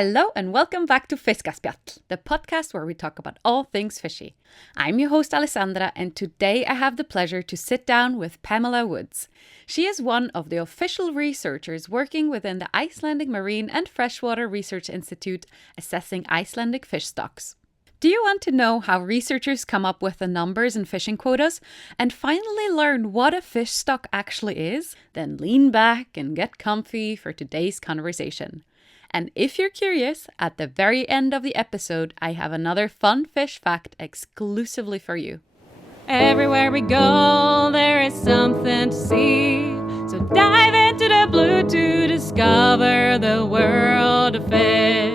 Hello and welcome back to Fiskaspjall, the podcast where we talk about all things fishy. I'm your host Alessandra, and today I have the pleasure to sit down with Pamela Woods. She is one of the official researchers working within the Icelandic Marine and Freshwater Research Institute assessing Icelandic fish stocks. Do you want to know how researchers come up with the numbers and fishing quotas and finally learn what a fish stock actually is? Then lean back and get comfy for today's conversation. And if you're curious, at the very end of the episode, I have another fun fish fact exclusively for you. Everywhere we go, there is something to see. So dive into the blue to discover the world of fish.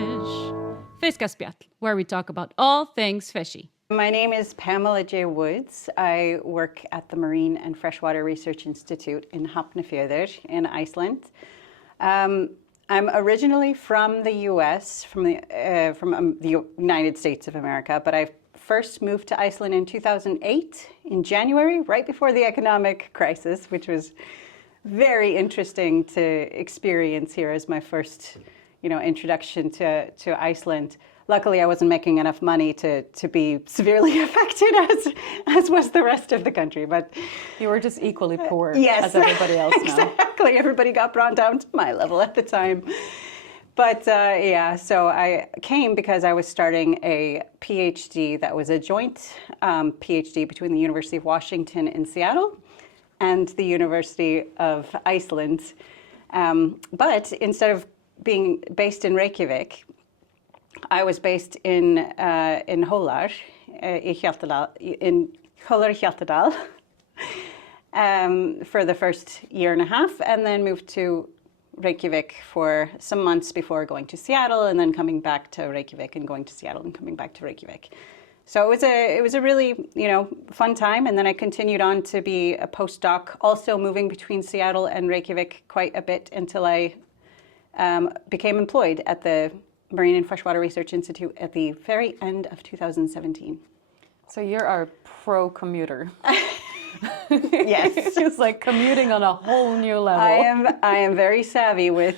Fiskaspjall, where we talk about all things fishy. My name is Pamela J. Woods. I work at the Marine and Freshwater Research Institute in Hafro in Iceland. I'm originally from the U.S., from the United States of America, but I first moved to Iceland in 2008, in January, right before the economic crisis, which was very interesting to experience here as my first, introduction to Iceland. Luckily, I wasn't making enough money to be severely affected as was the rest of the country. But you were just equally poor yes, as everybody else now. Exactly. Everybody got brought down to my level at the time. But so I came because I was starting a PhD that was a joint PhD between the University of Washington in Seattle and the University of Iceland. But instead of being based in Reykjavik, I was based in Hólar, in Hólar for the first year and a half, and then moved to Reykjavik for some months before going to Seattle, and then coming back to Reykjavik and going to Seattle and coming back to Reykjavik. So it was a really fun time, and then I continued on to be a postdoc, also moving between Seattle and Reykjavik quite a bit until I became employed at the Marine and Freshwater Research Institute at the very end of 2017. So you're our pro commuter. Yes. It's like commuting on a whole new level. I am very savvy with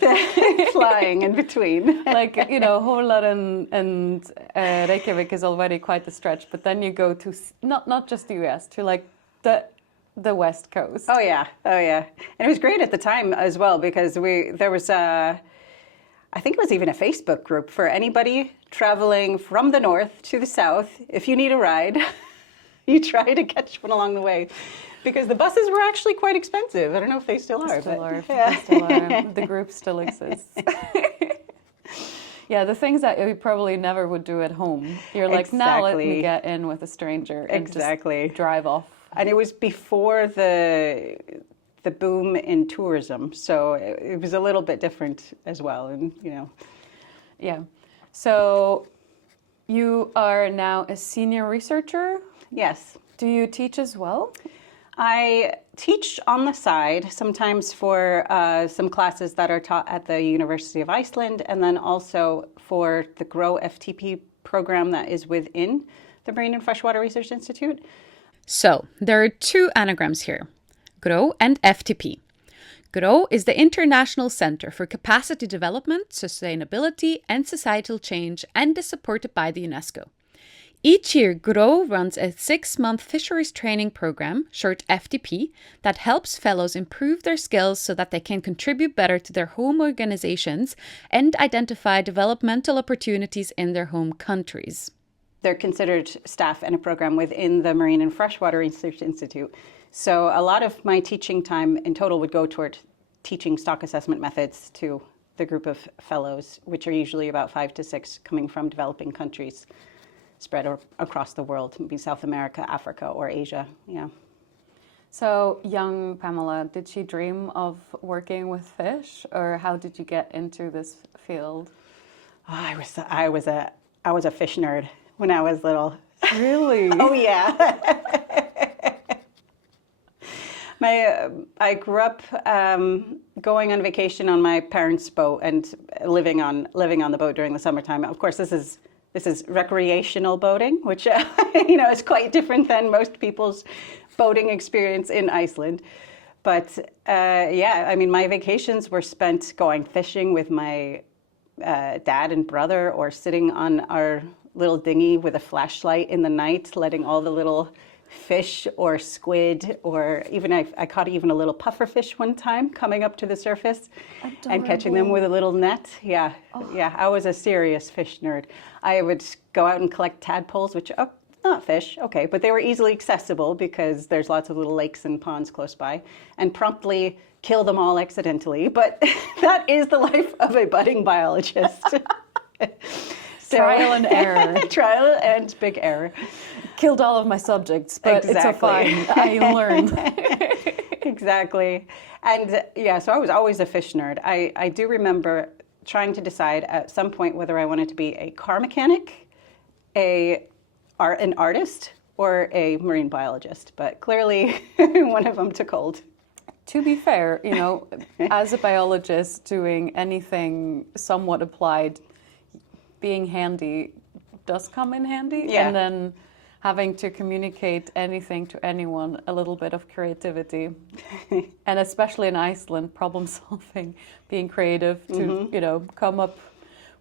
flying in between. Hólar and Reykjavik is already quite a stretch, but then you go to not just the US, to the West Coast. Oh yeah. And it was great at the time as well, because there was I think it was even a Facebook group for anybody traveling from the north to the south. If you need a ride, you try to catch one along the way, because the buses were actually quite expensive. I don't know if they still are. They still are. The group still exists. Yeah, the things that you probably never would do at home. You're like, now let me get in with a stranger and just drive off. And it was before the boom in tourism, so it was a little bit different as well, and Yeah. So you are now a senior researcher? Yes. Do you teach as well? I teach on the side, sometimes for some classes that are taught at the University of Iceland, and then also for the GROW FTP program that is within the Marine and Freshwater Research Institute. So there are two anagrams here, GROW and FTP. GROW is the International Center for Capacity Development, Sustainability and Societal Change, and is supported by the UNESCO. Each year, GROW runs a 6-month fisheries training program, short FTP, that helps fellows improve their skills so that they can contribute better to their home organizations and identify developmental opportunities in their home countries. They're considered staff in a program within the Marine and Freshwater Research Institute. So a lot of my teaching time in total would go toward teaching stock assessment methods to the group of fellows, which are usually about 5 to 6 coming from developing countries spread across the world, maybe South America, Africa, or Asia. Yeah. So young Pamela, did she dream of working with fish, or how did you get into this field? Oh, I was a fish nerd when I was little. Really? Oh yeah. I grew up going on vacation on my parents' boat and living on the boat during the summertime. Of course, this is recreational boating, which is quite different than most people's boating experience in Iceland. But my vacations were spent going fishing with my dad and brother, or sitting on our little dinghy with a flashlight in the night, letting all the little fish or squid, or even I caught even a little puffer fish one time coming up to the surface. Adorable. And catching them with a little net. Yeah, I was a serious fish nerd. I would go out and collect tadpoles, which not fish, okay, but they were easily accessible because there's lots of little lakes and ponds close by, and promptly kill them all accidentally. But that is the life of a budding biologist. Trial and error. Trial and big error. Killed all of my subjects, but it's so fine. I learned. Exactly. And yeah, so I was always a fish nerd. I do remember trying to decide at some point whether I wanted to be a car mechanic, an artist, or a marine biologist. But clearly one of them took hold. To be fair, as a biologist doing anything somewhat applied, being handy does come in handy. Yeah. And then having to communicate anything to anyone, a little bit of creativity. And especially in Iceland, problem solving, being creative to, come up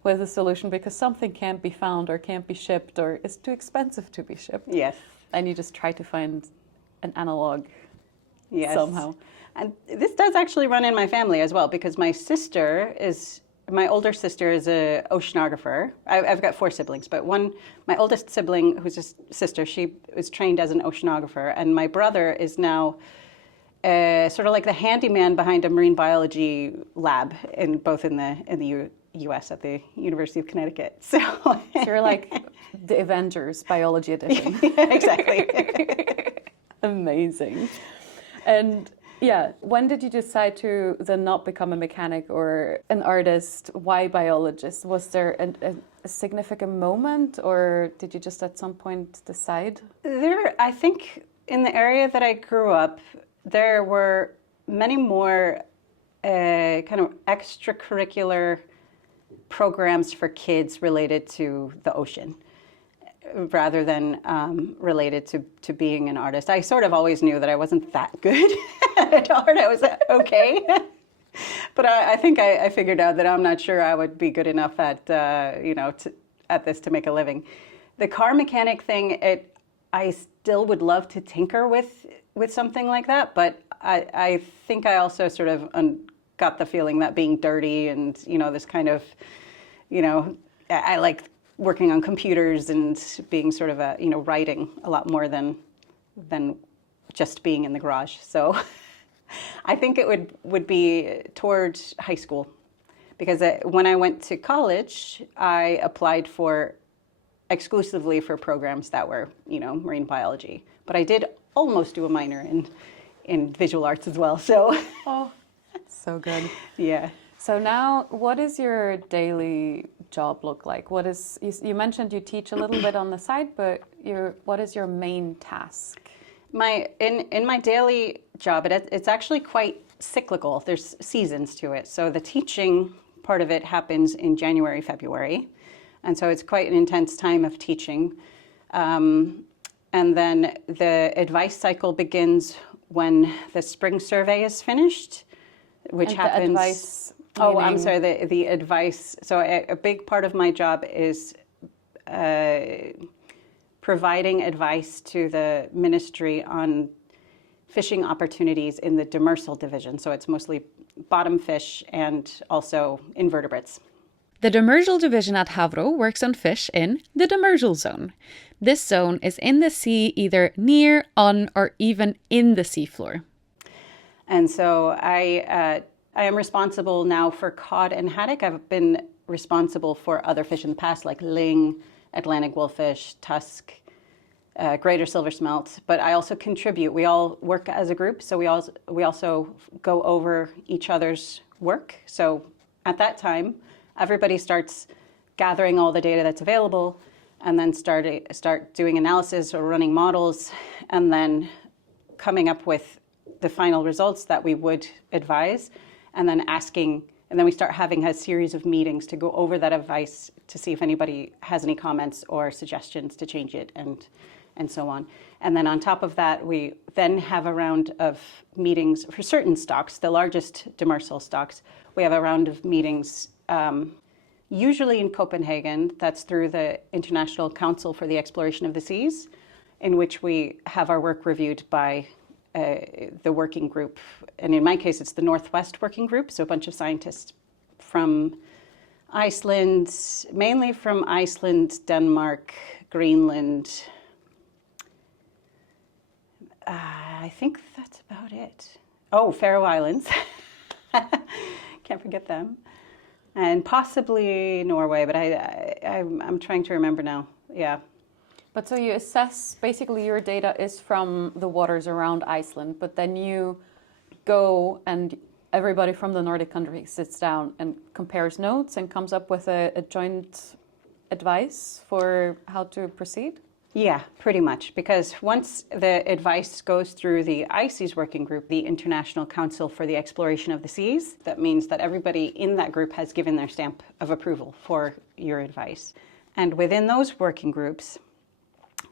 with a solution because something can't be found or can't be shipped or is too expensive to be shipped. Yes. And you just try to find an analog somehow. And this does actually run in my family as well, because my older sister is an oceanographer. I've got 4 siblings, but my oldest sibling, who's a sister, she was trained as an oceanographer, and my brother is now sort of like the handyman behind a marine biology lab both in the U.S. at the University of Connecticut. So you're like the Avengers biology edition. Yeah, exactly. Amazing. And yeah, when did you decide to then not become a mechanic or an artist? Why biologist? Was there a significant moment, or did you just at some point decide? I think in the area that I grew up, there were many more kind of extracurricular programs for kids related to the ocean, rather than related to being an artist. I sort of always knew that I wasn't that good at art. I was okay. But I think I figured out that I'm not sure I would be good enough at this to make a living. The car mechanic thing, I still would love to tinker with something like that, but I think I also sort of got the feeling that being dirty and, this kind of, I like working on computers and being sort of writing a lot more than just being in the garage. So I think it would be toward high school, because when I went to college, I applied exclusively for programs that were, marine biology. But I did almost do a minor in visual arts as well. So, so good. Yeah. So now, what is your daily job look like? You mentioned you teach a little bit on the side, but what is your main task? In my daily job, it's actually quite cyclical. There's seasons to it. So the teaching part of it happens in January, February. And so it's quite an intense time of teaching. And then the advice cycle begins when the spring survey is finished, which happens... I'm sorry, the advice. So a big part of my job is providing advice to the ministry on fishing opportunities in the demersal division. So it's mostly bottom fish and also invertebrates. The demersal division at Hafro works on fish in the demersal zone. This zone is in the sea, either near, on, or even in the seafloor. And so I am responsible now for cod and haddock. I've been responsible for other fish in the past, like ling, Atlantic wolfish, tusk, greater silver smelt. But I also contribute. We all work as a group, so we also go over each other's work. So at that time, everybody starts gathering all the data that's available, and then start doing analysis or running models, and then coming up with the final results that we would advise. And then we start having a series of meetings to go over that advice to see if anybody has any comments or suggestions to change it, and so on. And then on top of that, we then have a round of meetings for certain stocks, the largest demersal stocks. We have a round of meetings usually in Copenhagen. That's through the International Council for the Exploration of the Seas, in which we have our work reviewed by the working group. And in my case, it's the Northwest Working Group, so a bunch of scientists from Iceland, mainly from Iceland, Denmark, Greenland. I think that's about it. Oh, Faroe Islands. Can't forget them. And possibly Norway, but I'm trying to remember now. Yeah. But so you assess, basically your data is from the waters around Iceland, but then you go and everybody from the Nordic countries sits down and compares notes and comes up with a joint advice for how to proceed? Yeah, pretty much. Because once the advice goes through the ICES working group, the International Council for the Exploration of the Seas, that means that everybody in that group has given their stamp of approval for your advice. And within those working groups,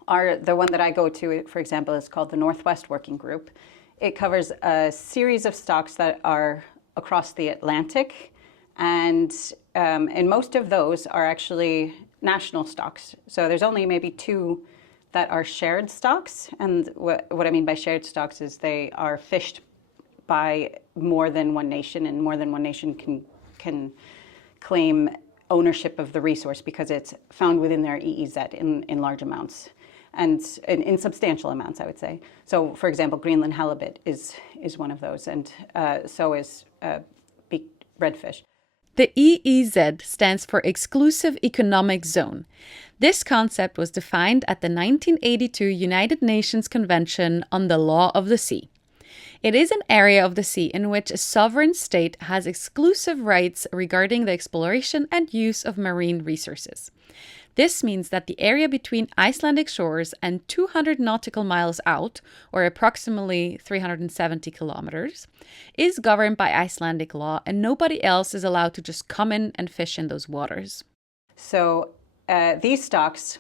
the one that I go to, for example, is called the Northwest Working Group. It covers a series of stocks that are across the Atlantic, and most of those are actually national stocks. So there's only maybe 2 that are shared stocks, and what I mean by shared stocks is they are fished by more than one nation, and more than one nation can claim ownership of the resource because it's found within their EEZ in large amounts. And in substantial amounts, I would say. So, for example, Greenland halibut is one of those, and so is beaked redfish. The EEZ stands for Exclusive Economic Zone. This concept was defined at the 1982 United Nations Convention on the Law of the Sea. It is an area of the sea in which a sovereign state has exclusive rights regarding the exploration and use of marine resources. This means that the area between Icelandic shores and 200 nautical miles out, or approximately 370 kilometers, is governed by Icelandic law, and nobody else is allowed to just come in and fish in those waters. So these stocks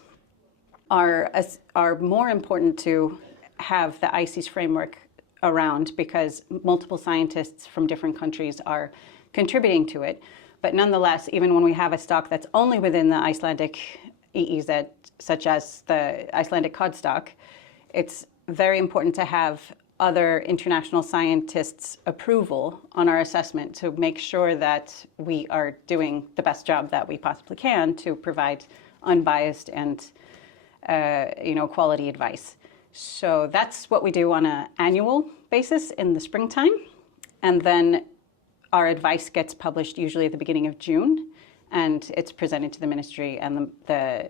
are more important to have the ICES framework around because multiple scientists from different countries are contributing to it. But nonetheless, even when we have a stock that's only within the Icelandic EEZ, such as the Icelandic cod stock, it's very important to have other international scientists' approval on our assessment to make sure that we are doing the best job that we possibly can to provide unbiased and quality advice. So that's what we do on an annual basis in the springtime. And then our advice gets published usually at the beginning of June, and it's presented to the ministry, and the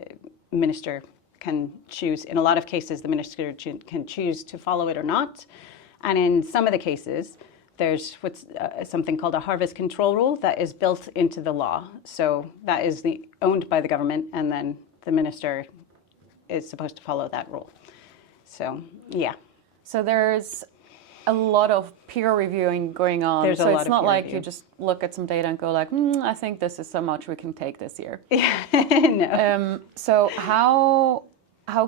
minister can choose. In a lot of cases, the minister can choose to follow it or not. And in some of the cases, there's what's something called a harvest control rule that is built into the law. So that is owned by the government, and then the minister is supposed to follow that rule. So, yeah. So there's a lot of peer reviewing going on. There's a lot it's of not peer like review. you just look at some data and go like, I think this is so much we can take this year. No. So how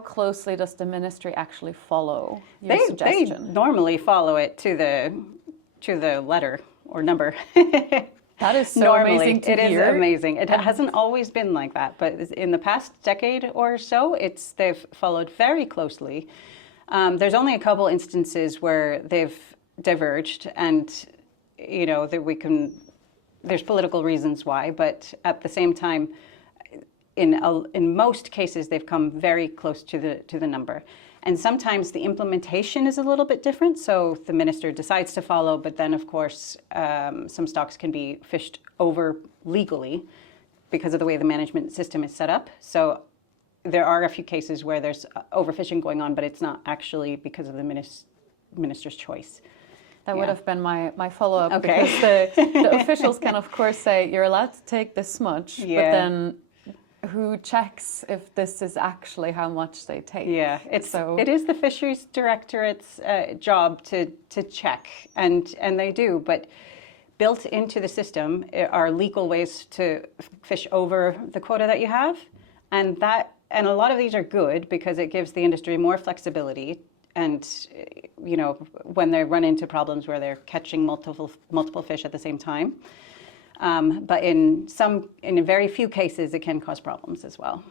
closely does the ministry actually follow your suggestion? They normally follow it to the letter or number. That is so Normally, amazing to hear. It is amazing. It hasn't always been like that, but in the past decade or so, they've followed very closely. There's only a couple instances where they've diverged, and there's political reasons why, but at the same time, in most cases, they've come very close to the number. And sometimes the implementation is a little bit different. So the minister decides to follow, but then of course, some stocks can be fished over legally because of the way the management system is set up. So there are a few cases where there's overfishing going on, but it's not actually because of the minister's choice. That would have been my follow-up, Okay. because the officials can, of course, say you're allowed to take this much, but then who checks if this is actually how much they take? Yeah, it is the fisheries directorate's job to check, and they do, but built into the system are legal ways to fish over the quota that you have, and a lot of these are good because it gives the industry more flexibility. And when they run into problems where they're catching multiple fish at the same time, But in very few cases, it can cause problems as well.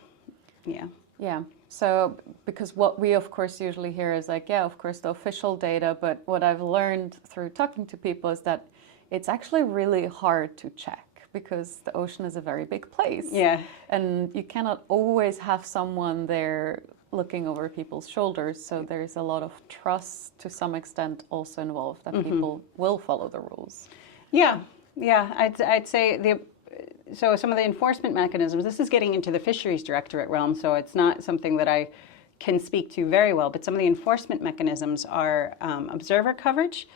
Yeah. Yeah. So, because what we of course usually hear is like, yeah, of course the official data, but what I've learned through talking to people is that it's actually really hard to check because the ocean is a very big place. Yeah. And you cannot always have someone there looking over people's shoulders. So there's a lot of trust to some extent also involved that people will follow the rules. Yeah. Yeah. I'd say so some of the enforcement mechanisms, this is getting into the fisheries directorate realm, so it's not something that I can speak to very well, but some of the enforcement mechanisms are observer coverage.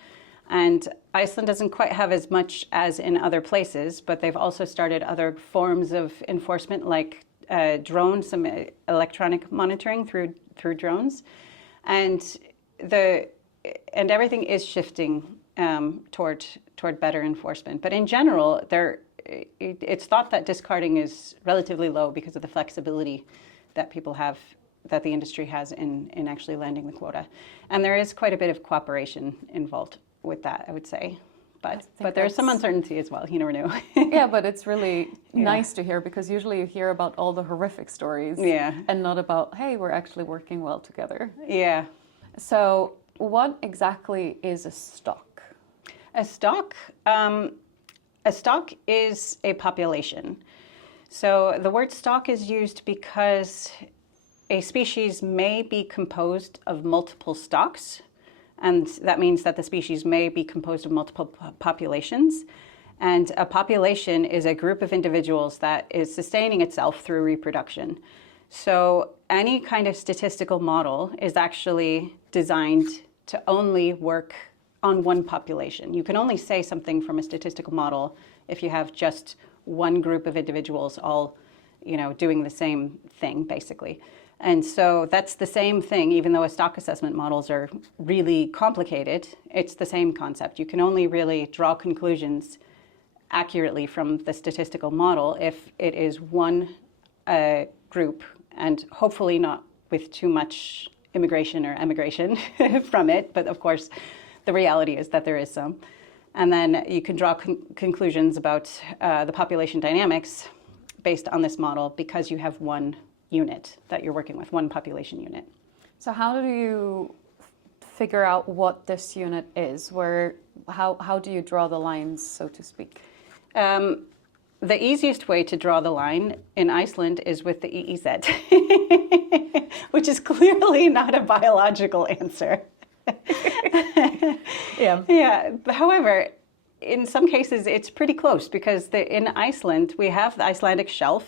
And Iceland doesn't quite have as much as in other places, but they've also started other forms of enforcement like drones, some electronic monitoring through drones. And everything is shifting toward better enforcement. But in general, it's thought that discarding is relatively low because of the flexibility that people have, that the industry has in actually landing the quota. And there is quite a bit of cooperation involved with that, I would say. But there's some uncertainty as well. You never know. Yeah, but it's really nice to hear because usually you hear about all the horrific stories and not about, hey, we're actually working well together. Yeah. So what exactly is a stock? A stock is a population. So the word stock is used because a species may be composed of multiple stocks, and that means that the species may be composed of multiple populations. And a population is a group of individuals that is sustaining itself through reproduction. So any kind of statistical model is actually designed to only work on one population. You can only say something from a statistical model if you have just one group of individuals all, doing the same thing, basically. And so that's the same thing, even though stock assessment models are really complicated, it's the same concept. You can only really draw conclusions accurately from the statistical model if it is one group, and hopefully not with too much immigration or emigration from it, but of course the reality is that there is some. And then you can draw conclusions about the population dynamics based on this model because you have one unit that you're working with, one population unit. So how do you figure out what this unit is? How do you draw the lines, so to speak? The easiest way to draw the line in Iceland is with the EEZ, which is clearly not a biological answer. Yeah. However, in some cases, it's pretty close because in Iceland, we have the Icelandic shelf,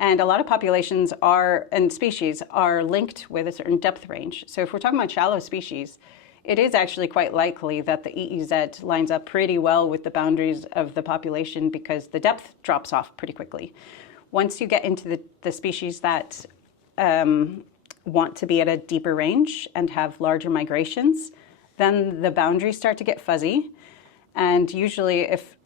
and a lot of populations and species are linked with a certain depth range. So if we're talking about shallow species, it is actually quite likely that the EEZ lines up pretty well with the boundaries of the population because the depth drops off pretty quickly. Once you get into the species that want to be at a deeper range and have larger migrations, then the boundaries start to get fuzzy. And usually if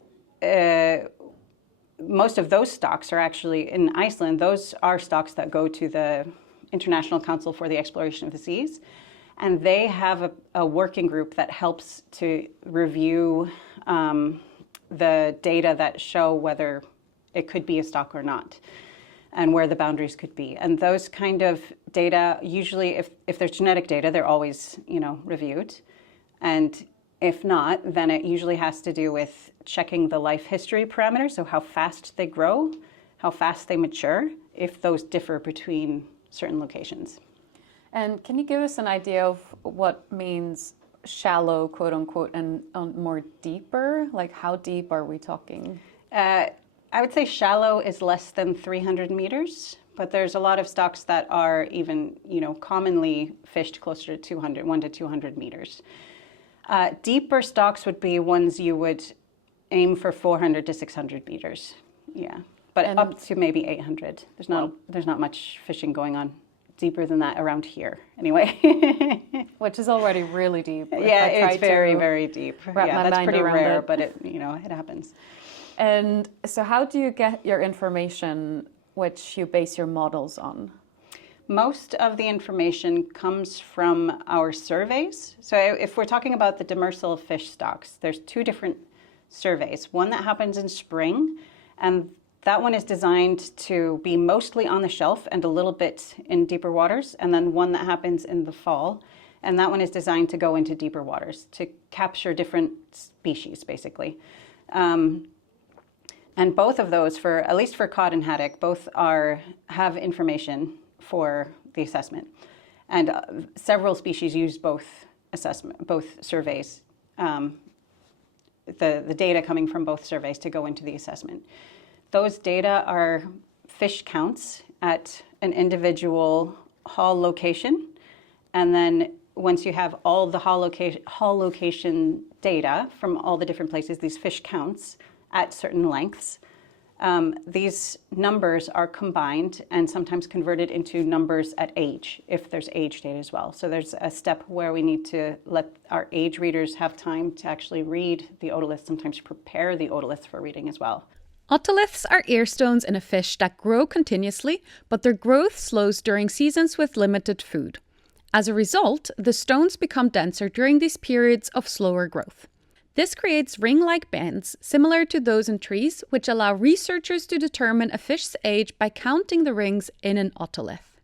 most of those stocks are actually in Iceland, those are stocks that go to the International Council for the Exploration of the Seas. And they have a working group that helps to review the data that show whether it could be a stock or not, and where the boundaries could be. And those kind of data, usually if there's genetic data, they're always, reviewed. And if not, then it usually has to do with checking the life history parameters, so how fast they grow, how fast they mature, if those differ between certain locations. And can you give us an idea of what means shallow, quote unquote, and more deeper? Like how deep are we talking? I would say shallow is less than 300 meters, but there's a lot of stocks that are even, commonly fished closer to 1 to 200 meters. Deeper stocks would be ones you would aim for 400 to 600 meters. Yeah, but up to maybe 800. There's not much fishing going on deeper than that around here, anyway. Which is already really deep. Yeah, it's very, very deep. Yeah, that's pretty rare, but it happens. And so how do you get your information which you base your models on? Most of the information comes from our surveys. So if we're talking about the demersal fish stocks, there's two different surveys. One that happens in spring, and that one is designed to be mostly on the shelf and a little bit in deeper waters, and then one that happens in the fall, and that one is designed to go into deeper waters to capture different species, basically. And both of those, for at least for cod and haddock, both have information for the assessment, and several species use both surveys. The data coming from both surveys to go into the assessment. Those data are fish counts at an individual haul location, and then once you have all the haul location data from all the different places, these fish counts at certain lengths, these numbers are combined and sometimes converted into numbers at age, if there's age data as well. So there's a step where we need to let our age readers have time to actually read the otoliths, sometimes prepare the otoliths for reading as well. Otoliths are ear stones in a fish that grow continuously, but their growth slows during seasons with limited food. As a result, the stones become denser during these periods of slower growth. This creates ring-like bands similar to those in trees, which allow researchers to determine a fish's age by counting the rings in an otolith.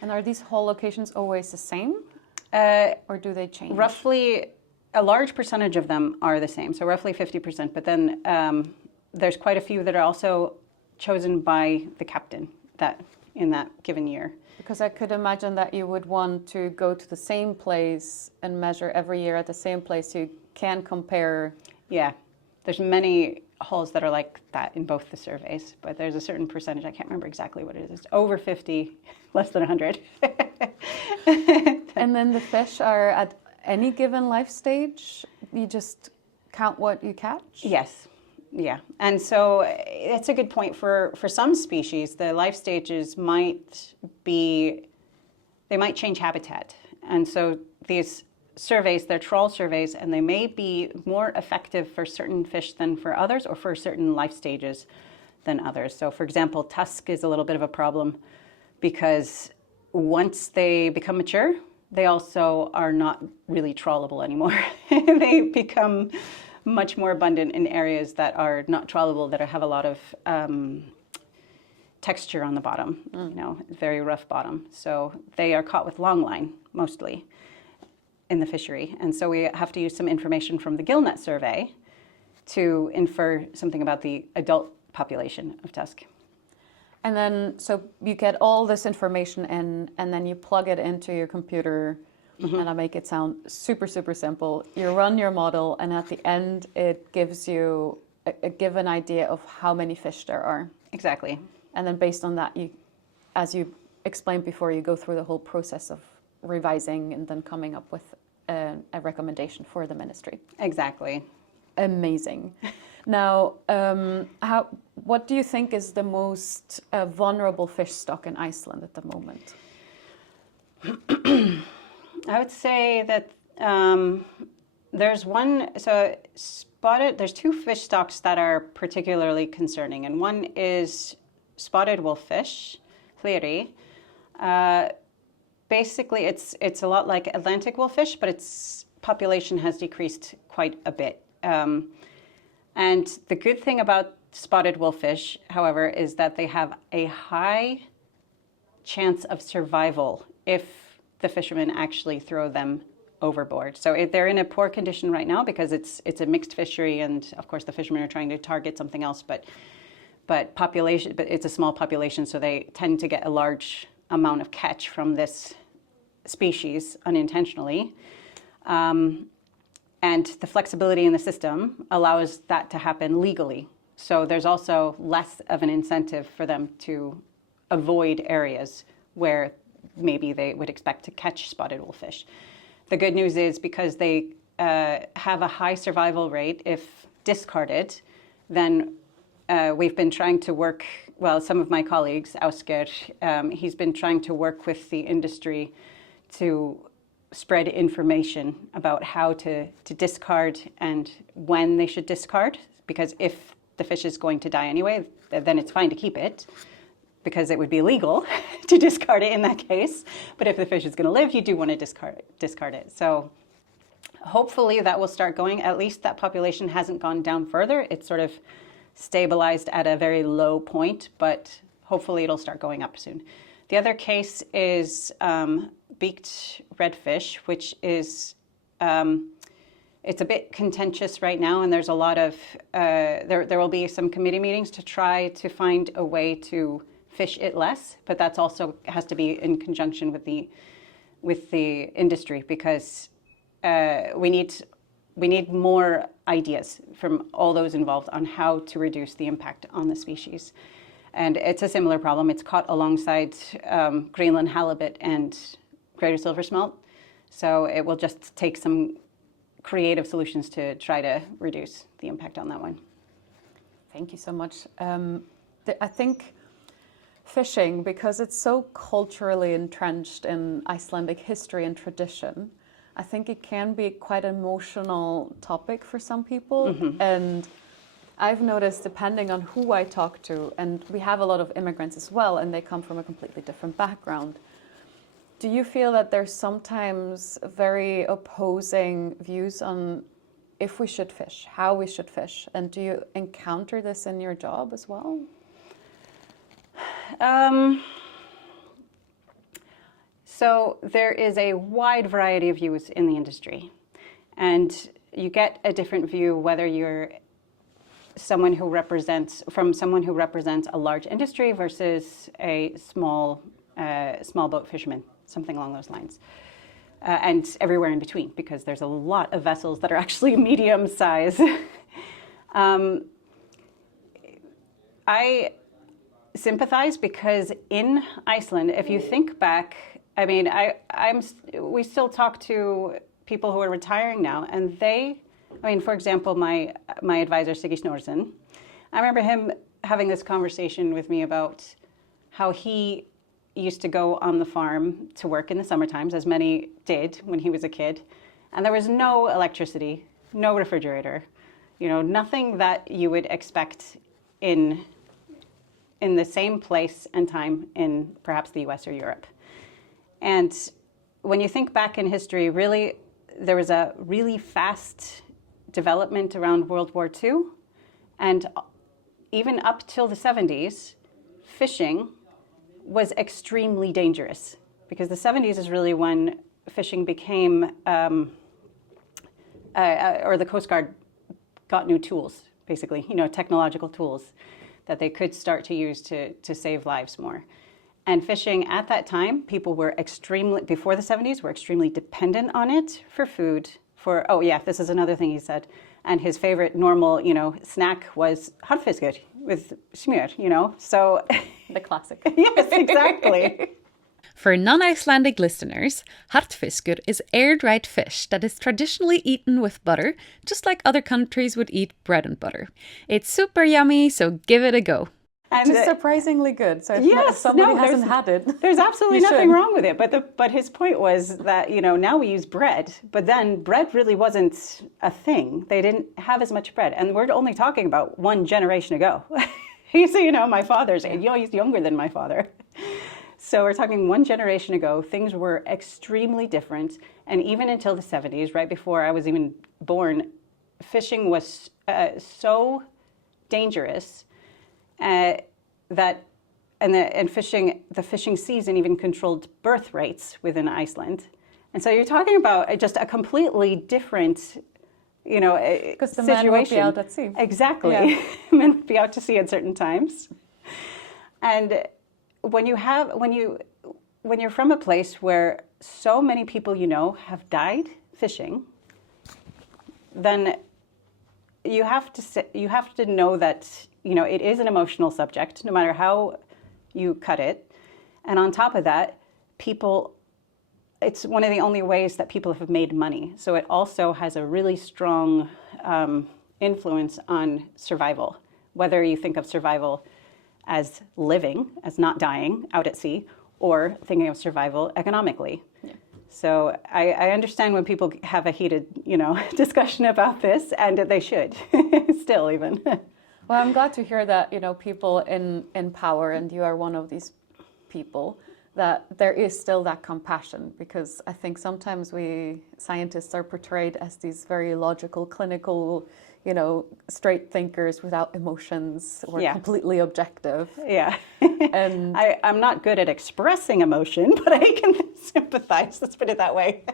And are these haul locations always the same? Or do they change? Roughly, a large percentage of them are the same, so roughly 50%, but then there's quite a few that are also chosen by the captain in that given year. Because I could imagine that you would want to go to the same place and measure every year at the same place so you can compare. Yeah, there's many hauls that are like that in both the surveys, but there's a certain percentage, I can't remember exactly what it is. It's over 50, less than 100. And then the fish are at any given life stage? You just count what you catch? Yes. Yeah. And so it's a good point for some species, the life stages might change habitat. And so these surveys, they're trawl surveys, and they may be more effective for certain fish than for others, or for certain life stages than others. So for example, tusk is a little bit of a problem because once they become mature, they also are not really trawlable anymore. They become much more abundant in areas that are not trawlable, that have a lot of texture on the bottom, very rough bottom. So they are caught with long line, mostly, in the fishery. And so we have to use some information from the gillnet survey to infer something about the adult population of tusk. And then, so you get all this information in, and then you plug it into your computer. Mm-hmm. And I make it sound super, super simple. You run your model, and at the end, it gives you a given idea of how many fish there are. Exactly. And then based on that, as you explained before, you go through the whole process of revising and then coming up with a recommendation for the ministry. Exactly. Amazing. Now, what do you think is the most vulnerable fish stock in Iceland at the moment? I would say that there's two fish stocks that are particularly concerning, and one is spotted wolffish, hlýri. Basically, it's a lot like Atlantic wolffish, but its population has decreased quite a bit. And the good thing about spotted wolffish, however, is that they have a high chance of survival if the fishermen actually throw them overboard. So they're in a poor condition right now because it's a mixed fishery, and of course the fishermen are trying to target something else, but it's a small population, so they tend to get a large amount of catch from this species unintentionally. And the flexibility in the system allows that to happen legally. So there's also less of an incentive for them to avoid areas where maybe they would expect to catch spotted wolffish. The good news is because they have a high survival rate if discarded, then we've been trying to work, some of my colleagues, Ásgeir, he's been trying to work with the industry to spread information about how to discard and when they should discard, because if the fish is going to die anyway, then it's fine to keep it, because it would be illegal to discard it in that case. But if the fish is going to live, you do want to discard it. So hopefully that will start going. At least that population hasn't gone down further. It's sort of stabilized at a very low point, but hopefully it'll start going up soon. The other case is beaked redfish, which is it's a bit contentious right now, and there's a lot of there will be some committee meetings to try to find a way to fish it less, but that's also has to be in conjunction with the industry, because we need more ideas from all those involved on how to reduce the impact on the species. And it's a similar problem. It's caught alongside Greenland halibut and greater silver smelt. So it will just take some creative solutions to try to reduce the impact on that one. Thank you so much. I think fishing, because it's so culturally entrenched in Icelandic history and tradition, I think it can be quite an emotional topic for some people. Mm-hmm. And I've noticed, depending on who I talk to, and we have a lot of immigrants as well, and they come from a completely different background. Do you feel that there's sometimes very opposing views on if we should fish, how we should fish? And do you encounter this in your job as well? So there is a wide variety of views in the industry, and you get a different view whether you're someone who represents a large industry versus a small boat fisherman, something along those lines, and everywhere in between, because there's a lot of vessels that are actually medium size. I sympathize, because in Iceland, if you think back, I mean, we still talk to people who are retiring now, and for example, my advisor, Siggy Snorsen, I remember him having this conversation with me about how he used to go on the farm to work in the summer times, as many did when he was a kid, and there was no electricity, no refrigerator, nothing that you would expect in the same place and time in perhaps the US or Europe. And when you think back in history, really, there was a really fast development around World War II. And even up till the 70s, fishing was extremely dangerous, because the 70s is really when fishing became, or the Coast Guard got new tools, basically, technological tools that they could start to use to save lives more. And fishing at that time, people were before the 70s, were extremely dependent on it for food, this is another thing he said. And his favorite normal, snack was hartfiskur with smjör, so. The classic. Yes, exactly. For non-Icelandic listeners, hartfiskur is air-dried fish that is traditionally eaten with butter, just like other countries would eat bread and butter. It's super yummy, so give it a go. And it's surprisingly good. So if somebody hasn't had it, there's absolutely nothing wrong with it. But his point was that now we use bread, but then bread really wasn't a thing. They didn't have as much bread, and we're only talking about one generation ago. He's my father's age. He's younger than my father. So we're talking one generation ago. Things were extremely different, and even until the 70s, right before I was even born, fishing was so dangerous. The fishing season even controlled birth rates within Iceland. And so you're talking about just a completely different, because the situation. men would be out at sea. Exactly. Yeah. Men would be out to sea at certain times. And when you're from a place where so many people have died fishing, then you have to know that it is an emotional subject, no matter how you cut it. And on top of that, it's one of the only ways that people have made money. So it also has a really strong influence on survival, whether you think of survival as living, as not dying out at sea, or thinking of survival economically. Yeah. So I understand when people have a heated, discussion about this, and they should, still even. Well, I'm glad to hear that, people in power, and you are one of these people, that there is still that compassion, because I think sometimes we scientists are portrayed as these very logical, clinical, straight thinkers without emotions or completely objective. Yeah. And I'm not good at expressing emotion, but I can sympathize. Let's put it that way.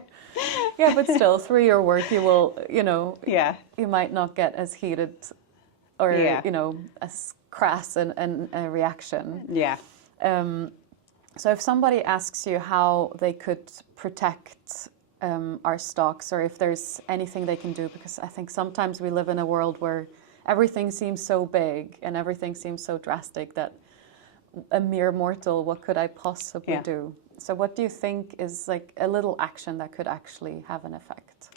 yeah, but still, through your work, you will, you might not get as heated or, as crass an a reaction. Yeah. So if somebody asks you how they could protect our stocks, or if there's anything they can do, because I think sometimes we live in a world where everything seems so big and everything seems so drastic that a mere mortal, what could I possibly do? So what do you think is like a little action that could actually have an effect?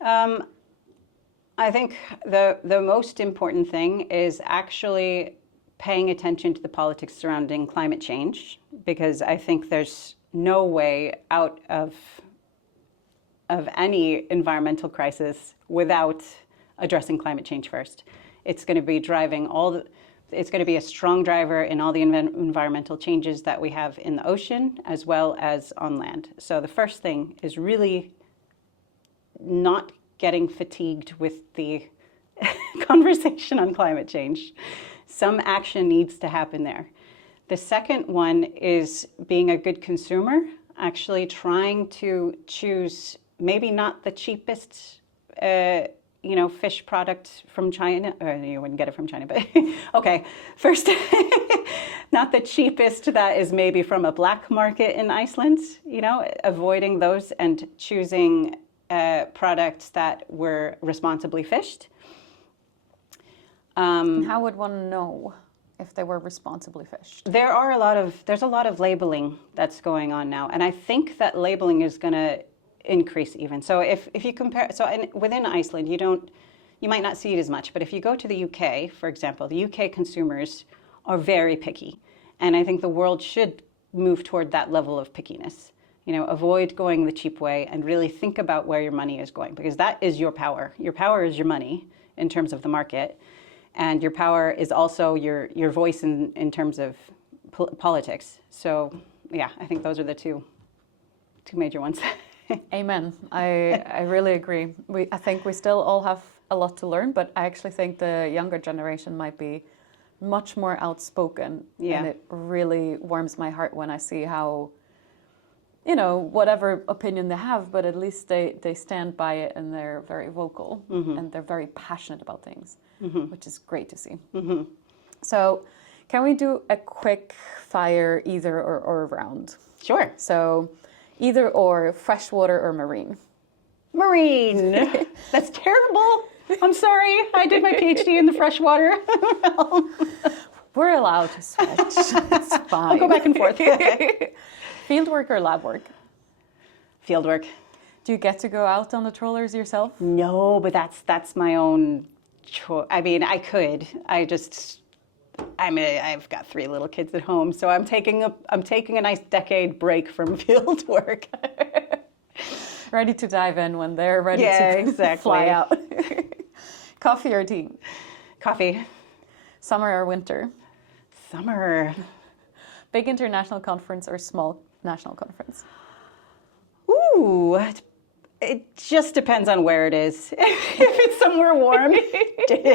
I think the most important thing is actually paying attention to the politics surrounding climate change, because I think there's no way out of any environmental crisis without addressing climate change first. It's going to be driving it's going to be a strong driver in all the environmental changes that we have in the ocean as well as on land. So the first thing is really not getting fatigued with the conversation on climate change. Some action needs to happen there. The second one is being a good consumer, actually trying to choose maybe not the cheapest fish product from China. Or you wouldn't get it from China, but okay. First, not the cheapest that is maybe from a black market in Iceland, avoiding those and choosing products that were responsibly fished. How would one know if they were responsibly fished? There's a lot of labeling that's going on now, and I think that labeling is going to increase even. So if you compare, within Iceland, you might not see it as much, but if you go to the UK, for example, the UK consumers are very picky, and I think the world should move toward that level of pickiness. Avoid going the cheap way and really think about where your money is going, because that is your power. Your power is your money in terms of the market, and your power is also your voice in terms of politics. So yeah, I think those are the two major ones. Amen. I really agree. I think we still all have a lot to learn, but I actually think the younger generation might be much more outspoken. Yeah. And it really warms my heart when I see how, whatever opinion they have, but at least they stand by it and they're very vocal and they're very passionate about things, which is great to see. So can we do a quick fire either or round? Sure. So either or, freshwater or marine? Marine. That's terrible. I'm sorry. I did my PhD in the freshwater. We're allowed to switch. It's fine. I'll go back and forth. Fieldwork or lab work? Fieldwork. Do you get to go out on the trawlers yourself? No, but that's my own choice. I mean, I could. I've got 3 little kids at home, so I'm taking a nice decade break from field work. Ready to dive in when they're ready to fly out. Coffee or tea? Coffee. Summer or winter? Summer. Big international conference or small national conference? Ooh, it just depends on where it is. If it's somewhere warm,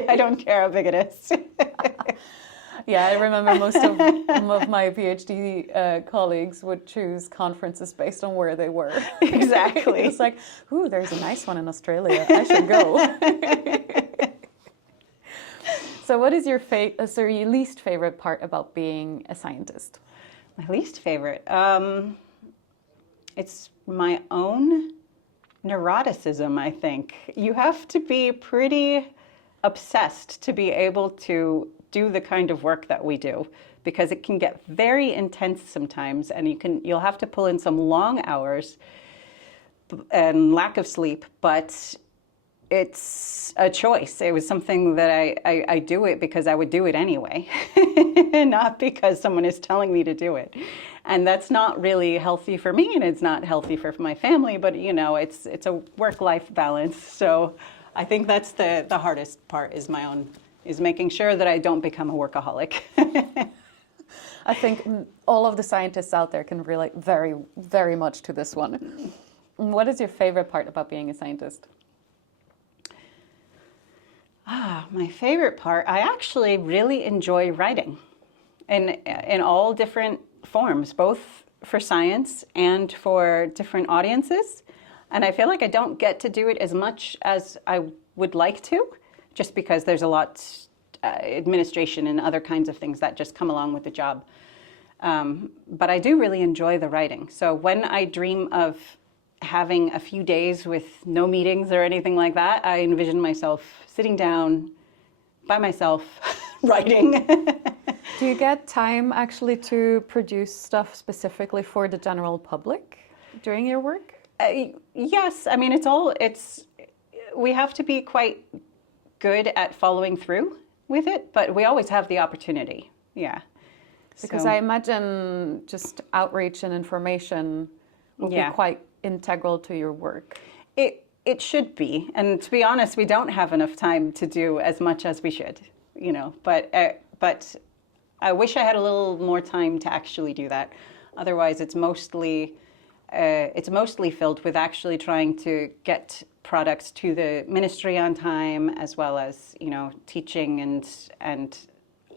I don't care how big it is. Yeah, I remember most of my PhD colleagues would choose conferences based on where they were. Exactly. It's like, ooh, there's a nice one in Australia. I should go. So what is your least favorite part about being a scientist? My least favorite? It's my own neuroticism, I think. You have to be pretty obsessed to be able to do the kind of work that we do, because it can get very intense sometimes, and you'll have to pull in some long hours and lack of sleep, but it's a choice. It was something that I do it because I would do it anyway, not because someone is telling me to do it. And that's not really healthy for me, and it's not healthy for my family, but it's a work-life balance. So I think that's the hardest part is making sure that I don't become a workaholic. I think all of the scientists out there can relate very, very much to this one. What is your favorite part about being a scientist? My favorite part, I actually really enjoy writing in all different forms, both for science and for different audiences. And I feel like I don't get to do it as much as I would like to, just because there's a lot administration and other kinds of things that just come along with the job. But I do really enjoy the writing. So when I dream of having a few days with no meetings or anything like that, I envision myself sitting down by myself writing. Do you get time actually to produce stuff specifically for the general public during your work? Yes, I mean, we have to be quite good at following through with it, but we always have the opportunity, yeah. Because I imagine just outreach and information will be quite integral to your work. It should be, and to be honest, we don't have enough time to do as much as we should, but I wish I had a little more time to actually do that. Otherwise, it's mostly filled with actually trying to get products to the ministry on time, as well as teaching and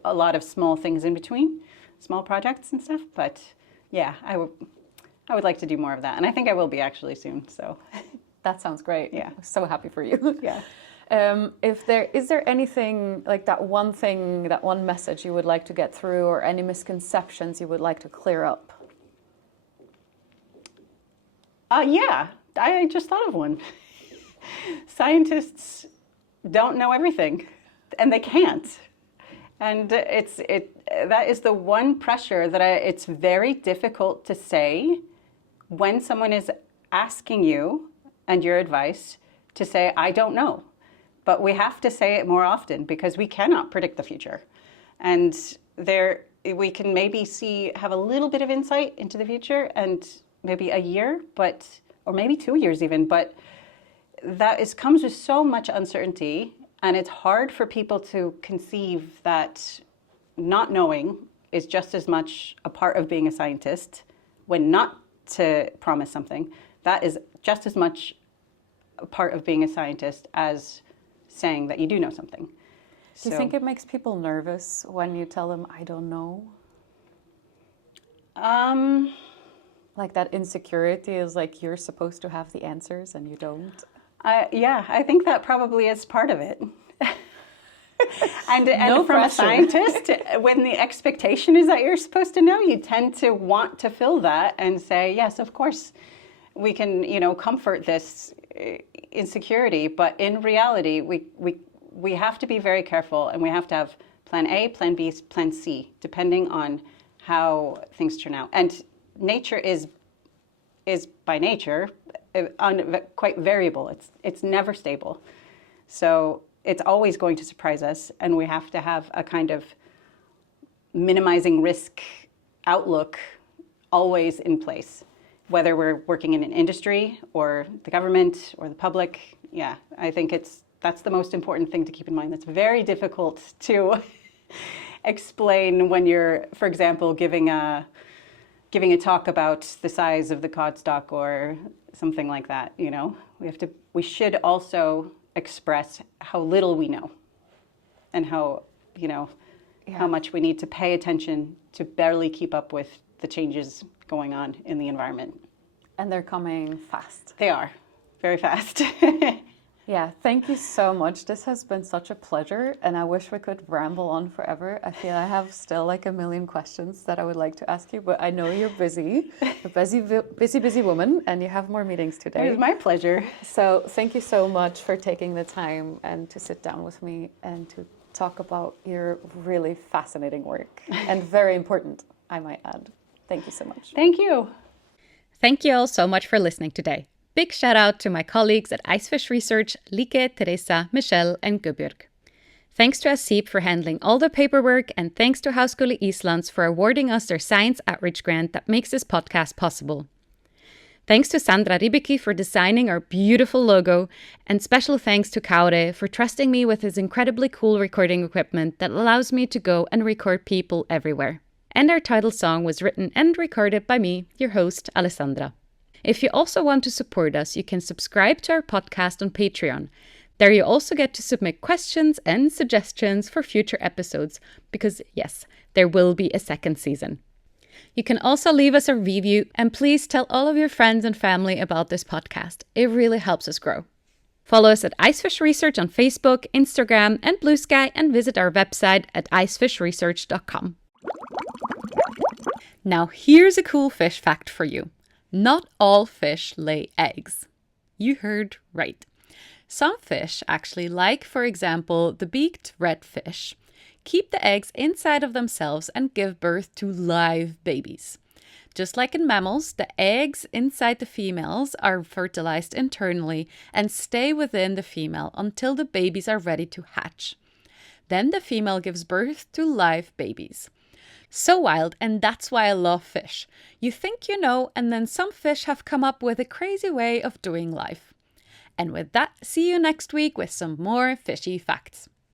a lot of small things in between, small projects and stuff. But yeah, I would like to do more of that, and I think I will be actually soon. So that sounds great. Yeah, I'm so happy for you. Yeah. Is there anything like that one thing, that one message you would like to get through, or any misconceptions you would like to clear up? Yeah, I just thought of one. Scientists don't know everything, and they can't. And that is the one pressure that it's very difficult to say when someone is asking you and your advice to say, I don't know. But we have to say it more often because we cannot predict the future. And we can maybe have a little bit of insight into the future and maybe a year, or maybe 2 years even, but that comes with so much uncertainty, and it's hard for people to conceive that not knowing is just as much a part of being a scientist. When not to promise something, that is just as much a part of being a scientist as saying that you do know something. Do you think it makes people nervous when you tell them, I don't know? Like that insecurity is like you're supposed to have the answers and you don't? Yeah, I think that probably is part of it. And No from a pressure. scientist, when the expectation is that you're supposed to know, you tend to want to fill that and say, yes, of course, we can, comfort this insecurity. But in reality, we have to be very careful, and we have to have plan A, plan B, plan C, depending on how things turn out. And nature is by nature quite variable. It's never stable. So it's always going to surprise us, and we have to have a kind of minimizing risk outlook always in place, whether we're working in an industry or the government or the public. Yeah, I think that's the most important thing to keep in mind. That's very difficult to explain when you're, for example, giving a talk about the size of the cod stock or something like that. We should also express how little we know and how much we need to pay attention to barely keep up with the changes going on in the environment. And they're coming fast. They are very fast. Yeah, thank you so much. This has been such a pleasure, and I wish we could ramble on forever. I feel I have still like a million questions that I would like to ask you, but I know you're busy. You're a busy woman, and you have more meetings today. It was my pleasure. So thank you so much for taking the time and to sit down with me and to talk about your really fascinating work, and very important, I might add. Thank you so much. Thank you. Thank you all so much for listening today. Big shout out to my colleagues at Icefish Research, Like, Teresa, Michelle, and Gudbjörg. Thanks to ASIP for handling all the paperwork, and thanks to Háskóli Íslands for awarding us their science outreach grant that makes this podcast possible. Thanks to Sandra Rybicki for designing our beautiful logo, and special thanks to Kaure for trusting me with his incredibly cool recording equipment that allows me to go and record people everywhere. And our title song was written and recorded by me, your host, Alessandra. If you also want to support us, you can subscribe to our podcast on Patreon. There you also get to submit questions and suggestions for future episodes because, yes, there will be a second season. You can also leave us a review and please tell all of your friends and family about this podcast. It really helps us grow. Follow us at Icefish Research on Facebook, Instagram, and Blue Sky, and visit our website at icefishresearch.com. Now, here's a cool fish fact for you. Not all fish lay eggs. You heard right. Some fish actually, like for example the beaked redfish, keep the eggs inside of themselves and give birth to live babies. Just like in mammals, the eggs inside the females are fertilized internally and stay within the female until the babies are ready to hatch. Then the female gives birth to live babies. So wild, and that's why I love fish. You think you know, and then some fish have come up with a crazy way of doing life. And with that, see you next week with some more fishy facts.